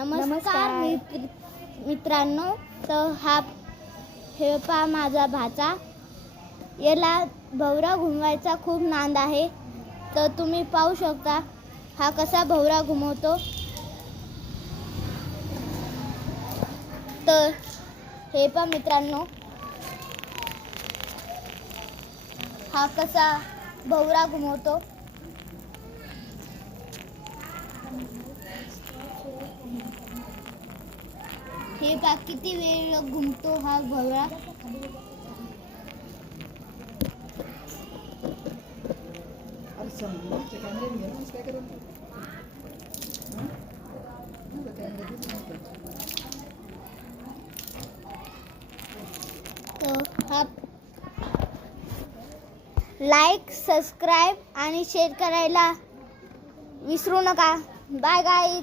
नमस्कार मित्रांनो, तर हे पहा माझा भाचा, याला भवरा घुमवायचा खूप नाद आहे. तर तुम्ही पाहू शकता हा कसा भवरा घुमवतो. तर हे पहा मित्रांनो, हा कसा भवरा घुमवतो. हे पहा किती वेळ घुमतो हा भवरा. लाईक, सबस्क्राईब आणि शेअर करायला विसरू नका. Bye guys.